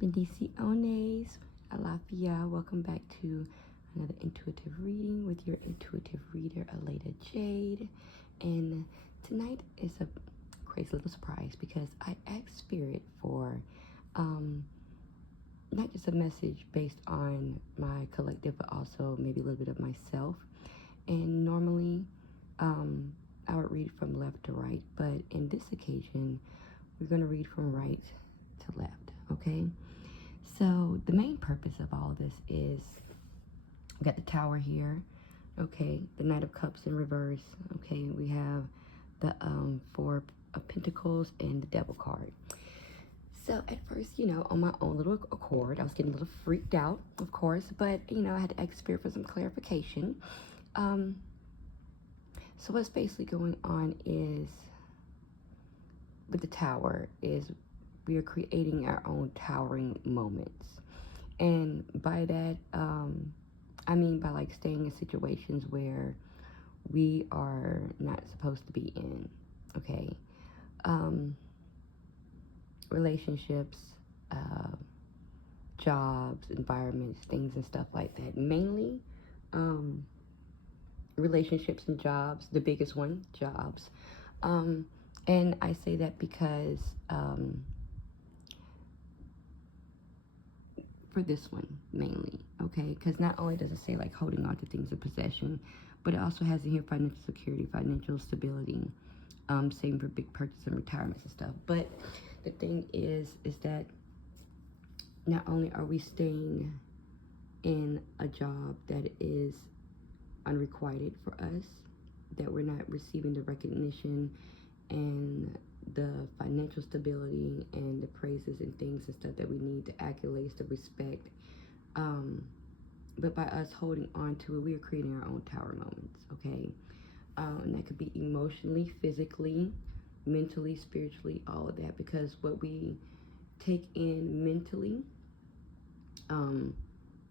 Bendiciones, Alafia. Welcome back to another intuitive reading with your intuitive reader, Aleda Jade. And tonight is a crazy little surprise because I asked Spirit for not just a message based on my collective, but also maybe a little bit of myself. And normally, I would read from left to right, but in this occasion, we're going to read from right to left, okay? So the main purpose of all of this is, we got the Tower here, okay, the Knight of Cups in reverse, okay, we have the Four of Pentacles and the Devil card. So at first, on my own little accord, I was getting a little freaked out, of course, but, I had to ask Spirit for some clarification. So what's basically going on is, with the Tower, is we are creating our own towering moments. And by that, I mean by like staying in situations where we are not supposed to be in, okay? Relationships, jobs, environments, things and stuff like that. Mainly, relationships and jobs, the biggest one, jobs. And I say that because, for this one mainly, okay, because not only does it say like holding on to things of possession, but it also has in here financial security, financial stability, saving for big purchase and retirements and stuff. But the thing is that not only are we staying in a job that is unrequited for us, that we're not receiving the recognition and the financial stability and the praises and things and stuff that we need, the accolades, the respect, but by us holding on to it, we are creating our own tower moments, okay? And that could be emotionally, physically, mentally, spiritually, all of that, because what we take in mentally,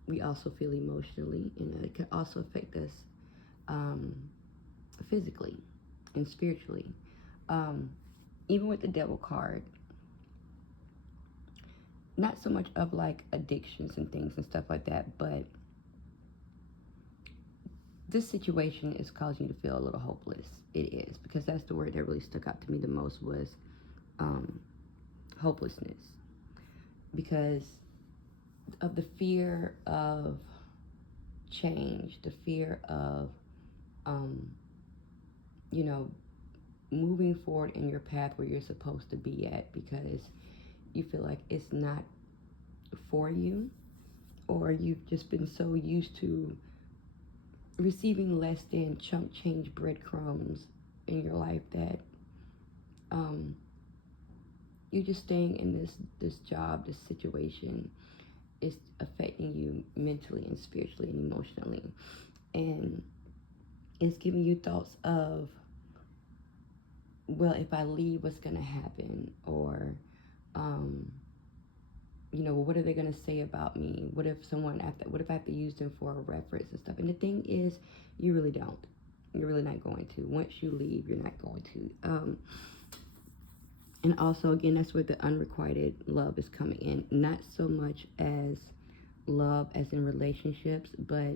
we also feel emotionally, and it can also affect us physically and spiritually. Even with the Devil card, not so much of like addictions and things and stuff like that, but this situation is causing you to feel a little hopeless. It is, because that's the word that really stuck out to me the most, was hopelessness, because of the fear of change, the fear of moving forward in your path where you're supposed to be at, because you feel like it's not for you, or you've just been so used to receiving less than chump change breadcrumbs in your life that you're just staying in this job, this situation is affecting you mentally and spiritually and emotionally, and it's giving you thoughts of, well, if I leave, what's gonna happen? Or what are they gonna say about me? What if I have to use them for a reference and stuff? And the thing is, you really don't. You're really not going to. Once you leave, you're not going to. And also, again, that's where the unrequited love is coming in. Not so much as love as in relationships, but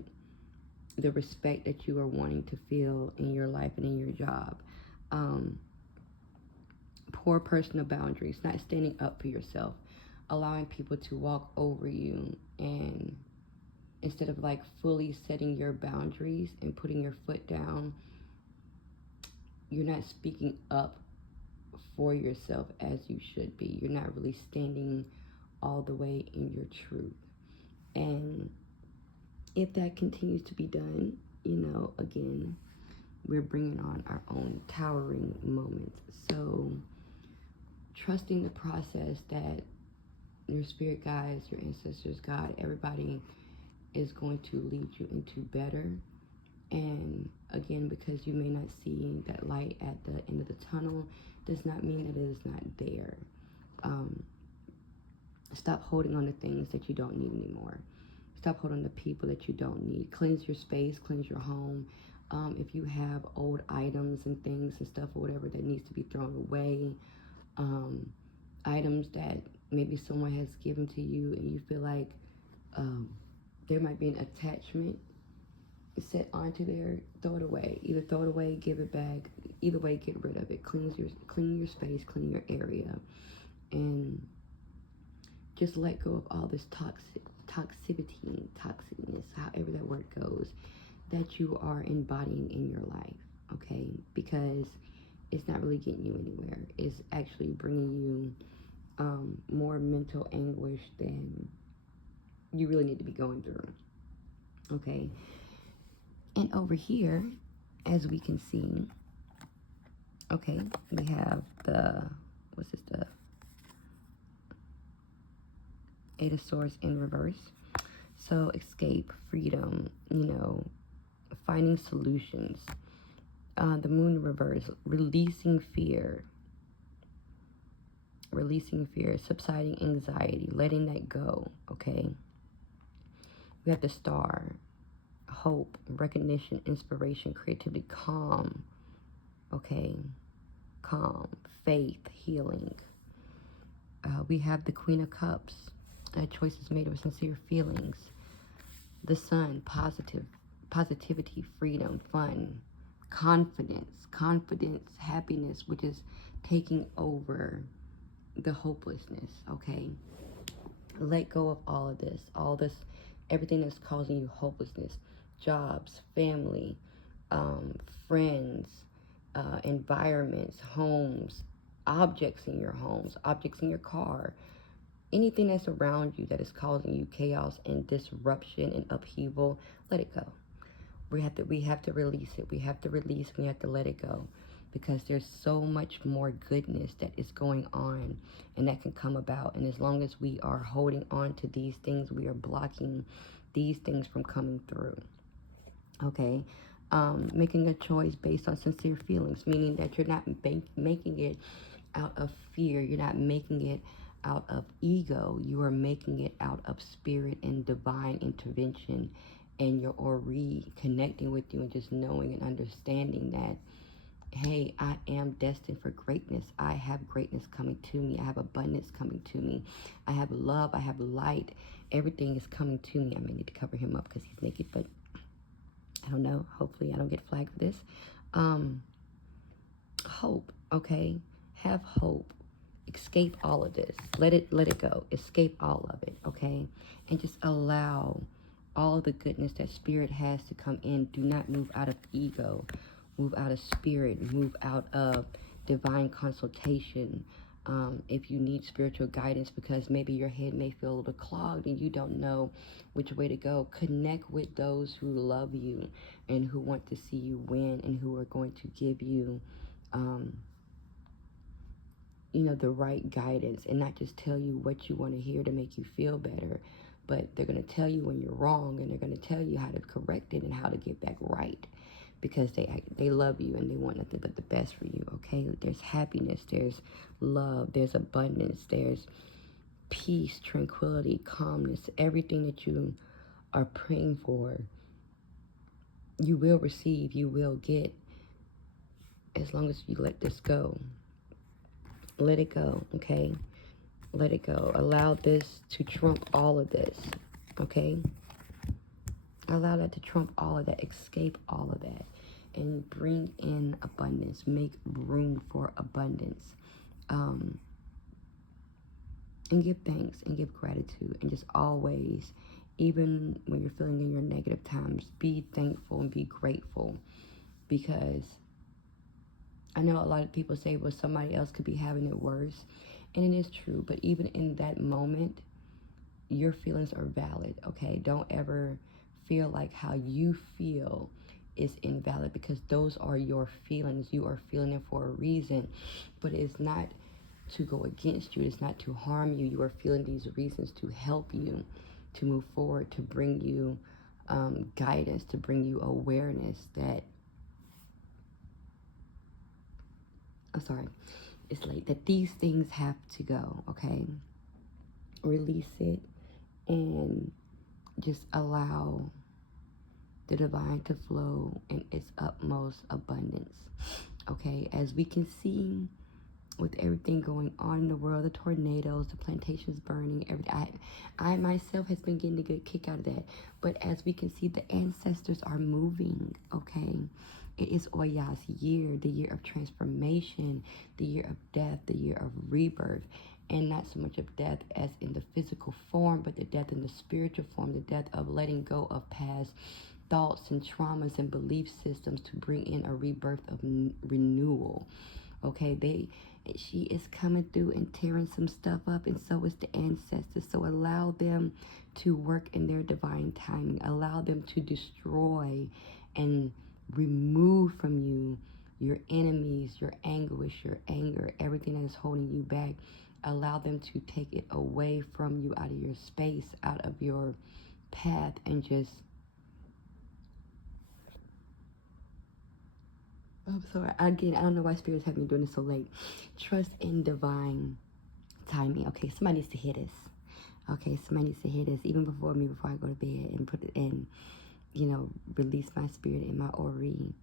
the respect that you are wanting to feel in your life and in your job. Poor personal boundaries, not standing up for yourself, allowing people to walk over you, and instead of like fully setting your boundaries and putting your foot down, you're not speaking up for yourself as you should be. You're not really standing all the way in your truth. And if that continues to be done, again, we're bringing on our own towering moments. So trusting the process that your spirit guides, your ancestors, God, everybody is going to lead you into better. And again, because you may not see that light at the end of the tunnel, does not mean that it is not there. Stop holding on to things that you don't need anymore. Stop holding on to people that you don't need. Cleanse your space, cleanse your home. If you have old items and things and stuff or whatever that needs to be thrown away, items that maybe someone has given to you and you feel like there might be an attachment set onto there. Throw it away. Either throw it away, give it back. Either way, get rid of it. Clean your space, clean your area, and just let go of all this toxicity, toxicness, however that word goes, that you are embodying in your life, okay? Because it's not really getting you anywhere. It's actually bringing you more mental anguish than you really need to be going through, okay? And over here, as we can see, okay, we have the, the Eight of Swords in reverse. So escape, freedom, finding solutions. The Moon in reverse, releasing fear, subsiding anxiety, letting that go, okay? We have the Star, hope, recognition, inspiration, creativity, calm, okay? Calm, faith, healing. We have the Queen of Cups, choices made of sincere feelings. The Sun, positivity, freedom, fun, confidence, happiness, which is taking over the hopelessness, okay? Let go of all this, everything that's causing you hopelessness. Jobs, family, friends, environments, homes, objects in your homes, objects in your car, anything that's around you that is causing you chaos and disruption and upheaval, let it go. We have to release it. We have to release and we have to let it go, because there's so much more goodness that is going on and that can come about. And as long as we are holding on to these things, we are blocking these things from coming through. Okay? Making a choice based on sincere feelings, meaning that you're not making it out of fear. You're not making it out of ego. You are making it out of spirit and divine intervention, and you're reconnecting with you and just knowing and understanding that, hey, I am destined for greatness. I have greatness coming to me. I have abundance coming to me. I have love. I have light. Everything is coming to me. I may need to cover him up because he's naked, but I don't know. Hopefully I don't get flagged for this. Hope, okay? Have hope. Escape all of this. Let it go. Escape all of it, okay? And just allow all the goodness that spirit has to come in. Do not move out of ego. Move out of spirit. Move out of divine consultation. If you need spiritual guidance because maybe your head may feel a little clogged and you don't know which way to go, connect with those who love you and who want to see you win and who are going to give you the right guidance, and not just tell you what you want to hear to make you feel better, but they're going to tell you when you're wrong, and they're going to tell you how to correct it and how to get back right, because they love you and they want nothing but the best for you, okay? There's happiness, there's love, there's abundance, there's peace, tranquility, calmness. Everything that you are praying for, you will receive, you will get, as long as you let this go. Let it go, okay? Let it go. Allow this to trump all of this, okay? Allow that to trump all of that. Escape all of that. And bring in abundance. Make room for abundance. And give thanks and give gratitude. And just always, even when you're feeling in your negative times, be thankful and be grateful. Because I know a lot of people say, well, somebody else could be having it worse. And it is true. But even in that moment, your feelings are valid, okay? Don't ever feel like how you feel is invalid, because those are your feelings. You are feeling it for a reason. But it's not to go against you. It's not to harm you. You are feeling these reasons to help you to move forward, to bring you guidance, to bring you awareness that it's late, that these things have to go, okay? Release it and just allow the divine to flow in its utmost abundance, okay? As we can see, with everything going on in the world, the tornadoes, the plantations burning, everything. I myself has been getting a good kick out of that. But as we can see, the ancestors are moving, okay? It is Oya's year, the year of transformation, the year of death, the year of rebirth. And not so much of death as in the physical form, but the death in the spiritual form, the death of letting go of past thoughts and traumas and belief systems to bring in a rebirth of renewal. Okay, she is coming through and tearing some stuff up, and so is the ancestors. So allow them to work in their divine timing. Allow them to destroy and remove from you your enemies, your anguish, your anger, everything that is holding you back. Allow them to take it away from you, out of your space, out of your path, and just, I'm sorry, again, I don't know why Spirit's having me doing this so late. Trust in divine timing. Okay, somebody needs to hear this. Okay, somebody needs to hear this even before I go to bed, and put it in, release my spirit in my Ori.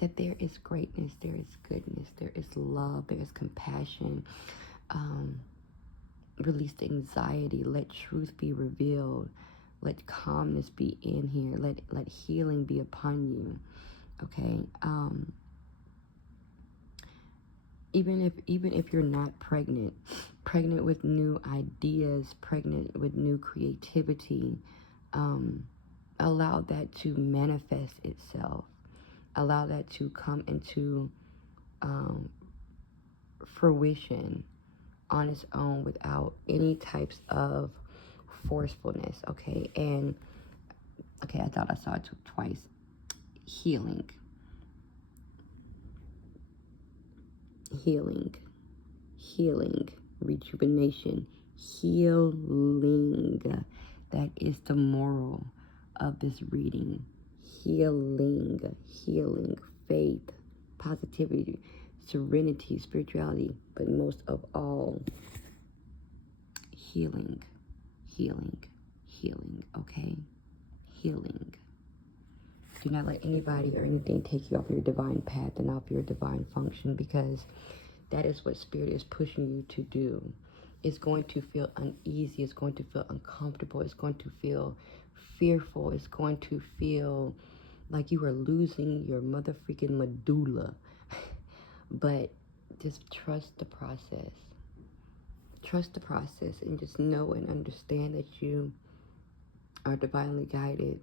That there is greatness, there is goodness, there is love, there is compassion. Release the anxiety. Let truth be revealed. Let calmness be in here. Let healing be upon you. Okay. Even if you're not pregnant with new ideas, pregnant with new creativity, allow that to manifest itself. Allow that to come into fruition on its own without any types of forcefulness. Okay. And okay, I thought I saw it twice. Healing, rejuvenation, healing. That is the moral of this reading. Healing, faith, positivity, serenity, spirituality, but most of all, healing, okay? Healing. Do not let anybody or anything take you off your divine path and off your divine function, because that is what Spirit is pushing you to do. It's going to feel uneasy. It's going to feel uncomfortable. It's going to feel fearful. It's going to feel like you are losing your mother freaking medulla. But just trust the process. Trust the process, and just know and understand that you are divinely guided.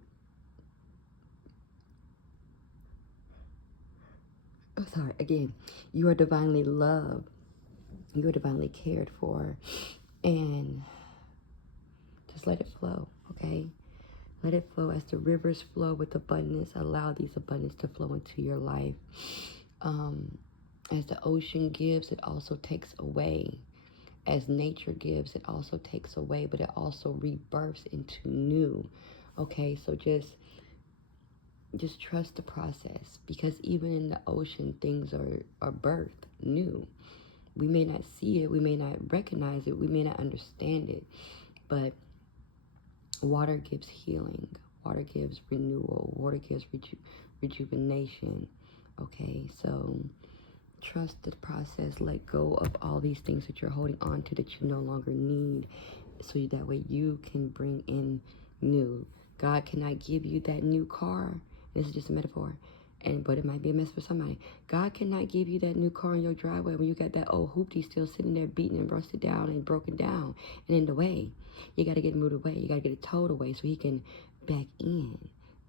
Oh, sorry, again, you are divinely loved. You are divinely cared for. And just let it flow, okay? Let it flow as the rivers flow with abundance. Allow these abundance to flow into your life. As the ocean gives, it also takes away. As nature gives, it also takes away, but it also rebirths into new. Okay, so just trust the process, because even in the ocean, things are birthed new. We may not see it, we may not recognize it, we may not understand it, but water gives healing, water gives renewal, water gives rejuvenation. Okay, so trust the process. Let go of all these things that you're holding on to that you no longer need, so that way you can bring in new. God cannot give you that new car. This is just a metaphor, but it might be a mess for somebody. God cannot give you that new car in your driveway when you got that old hoopty still sitting there beaten and rusted down and broken down and in the way. You got to get it moved away. You got to get it towed away so he can back in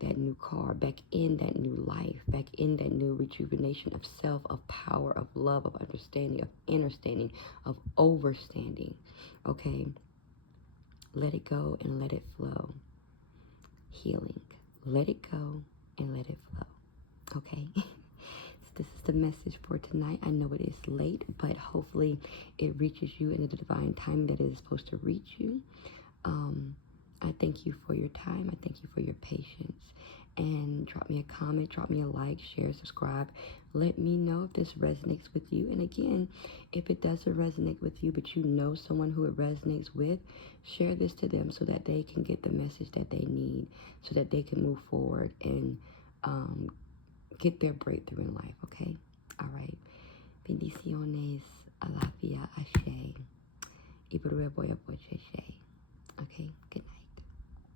that new car, back in that new life, back in that new rejuvenation of self, of power, of love, of understanding, of understanding, of overstanding. Okay? Let it go and let it flow. Healing. Let it go and let it flow. Okay? So this is the message for tonight. I know it is late, but hopefully it reaches you in the divine time that it is supposed to reach you. I thank you for your time. I thank you for your patience. And drop me a comment, drop me a like, share, subscribe. Let me know if this resonates with you. And again, if it doesn't resonate with you, but you know someone who it resonates with, share this to them so that they can get the message that they need, so that they can move forward and get their breakthrough in life, okay? All right. Bendiciones, alafia, ashe, y prueba boya boche. Okay, good night.